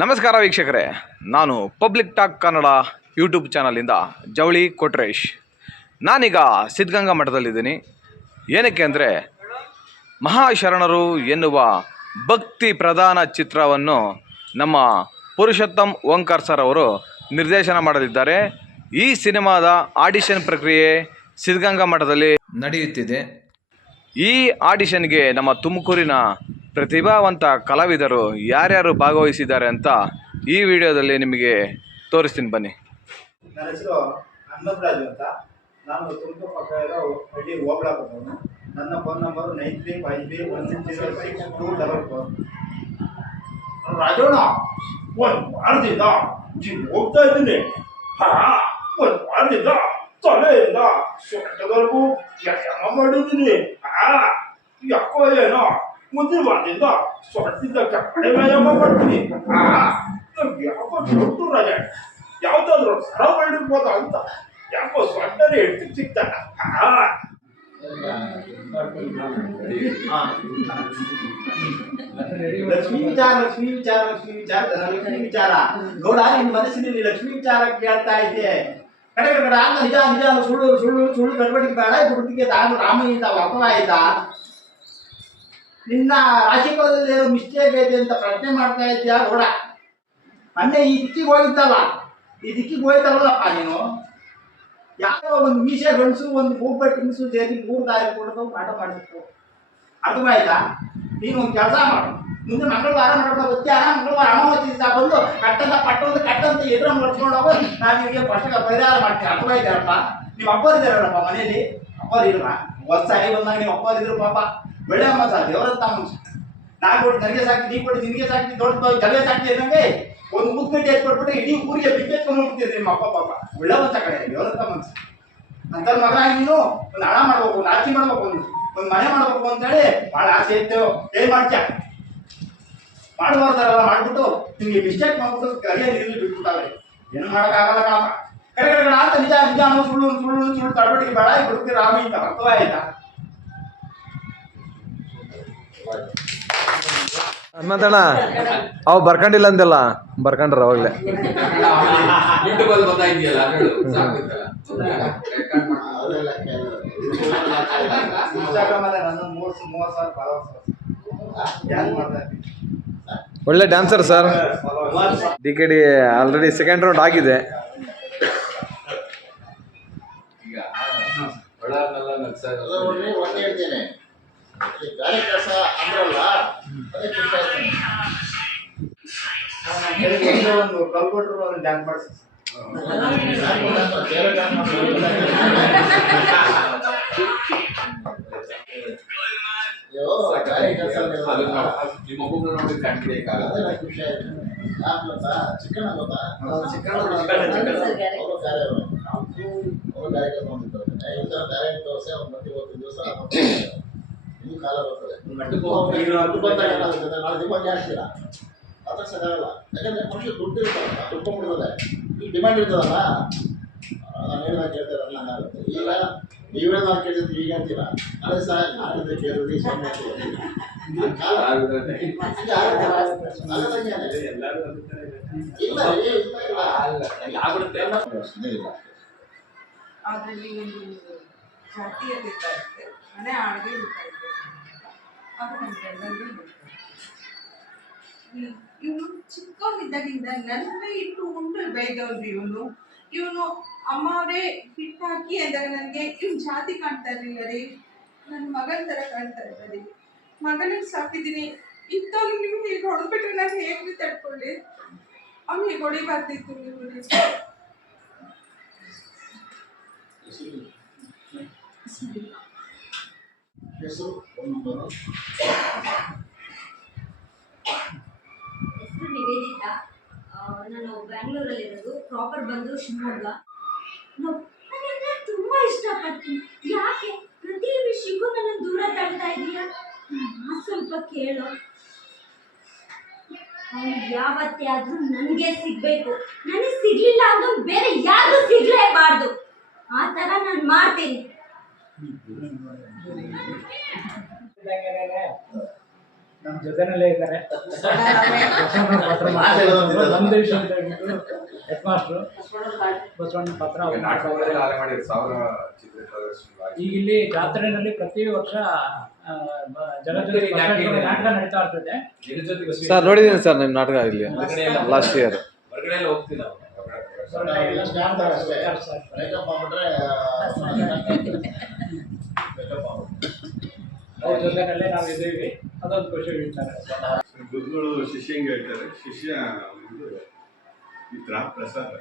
ನಮಸ್ಕಾರ ವೀಕ್ಷಕರೇ, ನಾನು ಪಬ್ಲಿಕ್ ಟಾಕ್ ಕನ್ನಡ ಯೂಟ್ಯೂಬ್ ಚಾನಲಿಂದ ಜವಳಿ ಕೊಟ್ರೇಶ್. ನಾನೀಗ ಸಿದ್ಧಗಂಗಾ ಮಠದಲ್ಲಿದ್ದೀನಿ. ಏನಕ್ಕೆ ಅಂದರೆ ಮಹಾಶರಣರು ಎನ್ನುವ ಭಕ್ತಿ ಪ್ರಧಾನ ಚಿತ್ರವನ್ನು ನಮ್ಮ ಪುರುಷೋತ್ತಮ್ ಓಂಕಾರ್ ಸರ್ ಅವರು ನಿರ್ದೇಶನ ಮಾಡಲಿದ್ದಾರೆ. ಈ ಸಿನಿಮಾದ ಆಡಿಷನ್ ಪ್ರಕ್ರಿಯೆ ಸಿದ್ಧಗಂಗಾ ಮಠದಲ್ಲಿ ನಡೆಯುತ್ತಿದೆ. ಈ ಆಡಿಷನ್ಗೆ ನಮ್ಮ ತುಮಕೂರಿನ ಪ್ರತಿಭಾವಂತ ಕಲಾವಿದರು ಯಾರ್ಯಾರು ಭಾಗವಹಿಸಿದ್ದಾರೆ ಅಂತ ಈ ವಿಡಿಯೋದಲ್ಲಿ ನಿಮಗೆ ತೋರಿಸ್ತೀನಿ, ಬನ್ನಿ. ನನ್ನ ಹೆಸರು ಹನುಮಂತರಾಜು ಅಂತ. ನಾನು ತುಮಕೂರು ಪಕ್ಕ ಇರೋ ಹಳ್ಳಿ ಹೋಗ್ಲಾಕೋನು. ನನ್ನ ಫೋನ್ ನಂಬರು 9353160624. ರಾಜೋಣ, ಒಂದು ವಾರದಿಂದ ಹೋಗ್ತಾ ಇದ್ದೀನಿ. ಒಂದು ವಾರದಿಂದ ತಲೆಯಿಂದ ಸೊಂಟದವರೆಗೂ ಕೆಲಸ ಮಾಡಿದ್ದೀನಿ. ಯಾಕೋ ಏನೋ ಮುಂದಿನ ವಾರದಿಂದ ಸೊಂಟದಿಂದ ಕಡೆ ವ್ಯಾಯಾಮ ಮಾಡ್ತೀನಿ. ಯಾಕೋ ದೊಡ್ಡ ರಾಜ ಯಾವ್ದಾದ್ರು ಸರ ಮಾಡಿರ್ಬೋದ ಅಂತ ಯಾಕೋ ಸೊಂಟನೇ ಎಡ್ತಿಗೆ ಸಿಗ್ತಾನ. ಲಕ್ಷ್ಮೀ ವಿಚಾರ ಲಕ್ಷ್ಮೀ ವಿಚಾರ ನೋಡ, ನಿನ್ನ ಮನಸ್ಸಿನಲ್ಲಿ ಲಕ್ಷ್ಮೀ ವಿಚಾರ ಕೇಳ್ತಾ ಇದ್ದೆ. ಕಡೆ ಕಡೆ ಆಗ ನಿಜ ನಿಜ ಸುಳ್ಳು ಸುಳ್ಳು ಸುಳ್ಳು ಕಡ್ಬಡಿಗೆ ಬೇಡ. ಹುಡುಗಿಗೆ ತಾನು ರಾಮಯ್ಯ ಅರ್ಥವಾಯಿತ. ನಿನ್ನ ರಾಶಿಫಲದಲ್ಲಿ ಏನೋ ಮಿಸ್ಟೇಕ್ ಐತೆ ಅಂತ ಪ್ರಶ್ನೆ ಮಾಡ್ತಾ ಇದ್ದೀಯಾ ನೋಡ. ಮೊನ್ನೆ ಈ ದಿಕ್ಕಿಗೆ ಹೋಗಿದ್ದಲ್ಲ, ಈ ದಿಕ್ಕಿಗೆ ಹೋಯ್ತಲ್ಲಪ್ಪ ನೀನು. ಯಾವ ಒಂದು ಮೀಸೆ ಗಂಡಸು ಒಂದು ಮೂಗ್ಬಟ್ಟು ಹಿಂಸು ಸೇರಿ 3 ದಾರಿ ಕೊಡೋದು ಪಾಠ ಮಾಡಬೇಕು. ಅರ್ಥವಾಯ್ತಾ? ನೀನು ಒಂದು ಕೆಲಸ ಮಾಡು. ಮುಂದೆ ಮಂಗಳವಾರ ಮಾಡ್ಕೊಂಡು ಗೊತ್ತಾ, ಮಂಗಳವಾರ ಅಮಾವಾಸ್ಯೆ ದಿವಸ ಬಂದು ಕಟ್ಟಂತ ಎದುರು ಮಾಡ್ಕೊಂಡು ಹೋಗೋ. ನಾನು ನಿಮಗೆ ಪುಸ್ತಕ ಪರಿಹಾರ ಮಾಡ್ತೀನಿ. ಅರ್ಥವಾಯ್ತಾರಪ್ಪ? ನಿಮ್ಮ ಅಪ್ಪರಿದ್ದಾರಲ್ಲಪ್ಪ ಮನೇಲಿ? ಅಪ್ಪರಿಲ್ವ? ಸಾರಿ ಬಂದಾಗ ನೀವು ಅಪ್ಪರಿದ್ರು ಪಾಪ. ಒಳ್ಳೆ ಅಮ್ಮ ಸರ್, ದೇವರಂತ ಮನುಷ್ಯ. ನಾ ಕೊಟ್ಟು ನನಗೆ ಸಾಕಿ, ನೀ ಕೊಟ್ಟು ನಿನಗೆ ಸಾಕಿ, ದೊಡ್ಡ ಜಲ್ಲೆ ಸಾಕ್ತಿ ಅನ್ನಂಗೆ ಒಂದು ಮುಗ್ಗಟ್ಟಿ ಎತ್ಕೊಟ್ಬಿಟ್ಟು ಇಡೀ ಊರಿಗೆ ಬಿಚ್ಚೆತ್ಕೊಂಡು ಹೋಗ್ತಿದ್ರಿ ನಿಮ್ಮ ಅಪ್ಪ ಪಾಪ. ಒಳ್ಳೆ ಮನುಷ್ಯ ಕಡೆ, ದೇವರಂತ ಮನುಷ್ಯ. ಅಂತ ಮಗನಾಗಿ ನೀನು ಒಂದು ಹಣ ಮಾಡ್ಬೇಕು, ಒಂದು ಆಸ್ತಿ ಮಾಡ್ಬೇಕು, ಒಂದು ಮನೆ ಮಾಡ್ಬೇಕು ಅಂತೇಳಿ ಭಾಳ ಆಸೆ ಇತ್ತು. ಏನ್ ಮಾಡ್ತೀಯ? ಮಾಡಬಾರ್ದಾರಲ್ಲ ಮಾಡ್ಬಿಟ್ಟು ನಿಮ್ಗೆ ಮಿಸ್ಟೇಕ್ ಮಾಡ್ಬಿಟ್ಟು ಕರಿಯ ನೀರು ಬಿಟ್ಬಿಟ್ಟಾವೆ. ಏನು ಮಾಡೋಕ್ಕಾಗಲ್ಲ ಕಾಮ. ಕಡೆ ಕಡೆ ಅಂತ ನಿಜ ನಿಜ ಸುಳ್ಳು ಸುಳ್ಳು ಸುಳ್ಳು ತಡಬಡಿಗೆ ಬೇಡ. ಬಿಡುತ್ತೀರ ರಾಮಿ ಅಂತ ಅರ್ಥವಾಯ್ತಾ? ಹನುಮಂತಣ್ಣ, ಅವು ಬರ್ಕೊಂಡಿಲ್ಲ ಅಂದೆಲ್ಲ ಬರ್ಕೊಂಡ್ರ ಅವಾಗಲೇ. ಒಳ್ಳೆ dancer sir. DKD already second round ಆಗಿದೆ. ಒಂದು ಕಲ್ಕೊಟ್ರು ಅದನ್ನ ಡ್ಯಾನ್ಸ್ ಮಾಡಿಸಿ. ಅದ್ರ ಸರಿಯಾಗಲ್ಲ. ಯಾಕಂದ್ರೆ ಮನುಷ್ಯ ದುಡ್ಡು ಇರ್ತಾರಲ್ಲ, ದುಡ್ಡು ಬಿಡೋದೆ ಈಗ ಡಿಮ್ಯಾಂಡ್ ಇರ್ತದಲ್ಲ. ನಾನು ಹೇಳಿದಾಗ ಕೇಳ್ತಾರಲ್ಲ ಹಂಗಾಗುತ್ತೆ. ಈಗ ನೀವೇ ನಾವು ಕೇಳಿದ್ದು ಈಗ ಅಂತೀರ, ನಾಳೆ ಸಹ ನಾಳೆ ಕೇಳಿದ್ರಿ ಸೊನ್ನೆ ಅದರಲ್ಲಿ ಒಂದು ಜಾತೀಯತೆ ಇರುತ್ತೆ, ಮನೆ ಆಳ್ಗೆ ಗೊತ್ತಾಯಿತು. ಅದು ನಮಗೆಲ್ಲರಿಗೂ ಇವನು ಚಿಕ್ಕವನಿದ್ದಾಗಿಂದ ನನ್ನೇ ಇಟ್ಟು ಉಂಟು ಬೆಳೆದವ್ರು. ಇವನು ಅಮ್ಮವರೇ ಹಿಟ್ಟು ಹಾಕಿ ಅಂದಾಗ ನನಗೆ ಇವ್ನ ಜಾತಿ ಕಾಣ್ತಾ ಇರಲಿಲ್ಲ ರೀ. ನನ್ನ ಮಗನ ಥರ ಕಾಣ್ತಾ ಇದ್ದ ರೀ. ಮಗನಿಗೆ ಸಾಕಿದ್ದೀನಿ. ಇಂಥವ್ರು ನಿಮ್ಗೆ ಹೀಗೆ ಹೊಡೆದ್ಬಿಟ್ರೆ ನಾನು ಹೇಗೆ ತಡ್ಕೊಳ್ಳಿ? ಅವ್ನು ಹೀಗೆ ಹೊಡಿಬಾರ್ದಿತ್ತು ನೀವು. ಹೆಸರು ನಿವೇದಿತಾ. ನಾನು ಬ್ಯಾಂಗ್ಳೂರಲ್ಲಿರೋದು, ಪ್ರಾಪರ್ ಬಂದು ಶಿವಮೊಗ್ಗ. ನಾನೆಲ್ಲ ತುಂಬ ಇಷ್ಟಪಡ್ತೀನಿ. ಯಾಕೆ ಪ್ರತಿ ವಿಷಯಕ್ಕೂ ನನ್ನ ದೂರ ತಳ್ತಾ ಇದೀಯಾ? ಸ್ವಲ್ಪ ಕೇಳು. ಅವನು ಯಾವತ್ತೇ ಆದ್ರೂ ನನಗೆ ಸಿಗ್ಬೇಕು. ನನಗೆ ಸಿಗ್ಲಿಲ್ಲ ಅಂದ್ರೆ ಬೇರೆ ಯಾರಿಗೂ ಸಿಗ್ಲೇಬಾರ್ದು. ಆ ಥರ ನಾನು ಮಾಡ್ತೀನಿ. ನಮ್ಮ ಜೊತೆನಲ್ಲೇ ಇದ್ದಾರೆ. ಒಂದು ವಿಷಯ ಅಂತ ಹೇಳ್ಬಿಟ್ಟು ಹೆಡ್ ಮಾಸ್ಟ್ರು ಬಸವಣ್ಣ ಪಾತ್ರ ಅವ್ರು ಮಾಡ್ತಾರೆ. ಈಗ ಇಲ್ಲಿ ಜಾತ್ರೆಯಲ್ಲಿ ಪ್ರತಿ ವರ್ಷ ಜಗಜ್ಯೋತಿ ನಾಟಕ ನಡೀತಾ ಇರ್ತದೆ. ಸರ್ ನೋಡಿದ್ದೀನಿ ಸರ್ ನಿಮ್ಮ ನಾಟಕ ಇಲ್ಲಿ ಲಾಸ್ಟ್ ಇಯರ್. ಹೊರಗಡೆ ಎಲ್ಲ ಹೋಗ್ತಿಲ್ಲ ಅವ್ರ ಜೊತೆನಲ್ಲೇ ನಾವು ಇದ್ದೀವಿ, ಅದೊಂದು ಖುಷಿ ಇರ್ತಾರೆ. ಗುರುಗಳು ಶಿಷ್ಯಂಗೆ ಹೇಳ್ತಾರೆ, ಶಿಷ್ಯ ಒಂದು ಈ ಪ್ರಸಾದ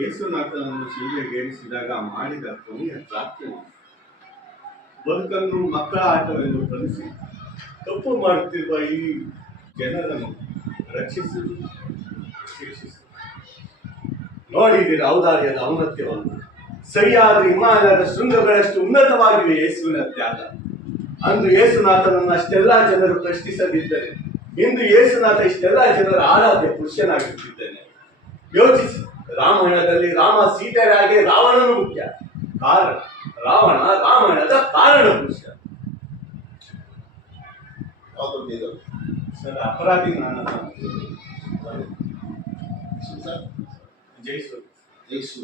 ಯೇಸುನಾಥನನ್ನು ಶಿಲ್ಲೆಗೇರಿಸಿದಾಗ ಮಾಡಿದ ಕೊನೆಯ ಪ್ರಾರ್ಥನೆ, ಬದುಕನ್ನು ಮಕ್ಕಳ ಆಟವೆಂದು ಕಲಿಸಿ ತಪ್ಪು ಮಾಡುತ್ತಿರುವ ಈ ಜನರನ್ನು ರಕ್ಷಿಸಲು ಶಿಕ್ಷಿಸಿ. ನೋಡಿದ್ದೀರ ಔದಾರ್ಯದ ಔನ್ನತ್ಯವನ್ನು. ಸರಿಯಾದ ಹಿಮಾಲಯದ ಶೃಂಗಗಳಷ್ಟು ಉನ್ನತವಾಗಿವೆ ಯೇಸುವಿನ ತ್ಯಾಗ. ಅಂದು ಯೇಸುನಾಥನನ್ನು ಅಷ್ಟೆಲ್ಲ ಜನರು ಪ್ರಶ್ನಿಸದಿದ್ದರೆ ಇಂದು ಯೇಸುನಾಥ ಇಷ್ಟೆಲ್ಲ ಜನರ ಆರಾಧ್ಯ ಪುರುಷನಾಗಿರುತ್ತಿದ್ದೇನೆ. ಯೋಚಿಸಿ, ರಾಮಾಯಣದಲ್ಲಿ ರಾಮ ಸೀತೆಯರಾಗೆ ರಾವಣನು ಮುಖ್ಯ ಕಾರಣ, ರಾವಣ ರಾಮಾಯಣದ ಕಾರಣ ಪುರುಷ. ಸರ್ ಅಪರಾಧಿ ನಾನು. ಜೈಸು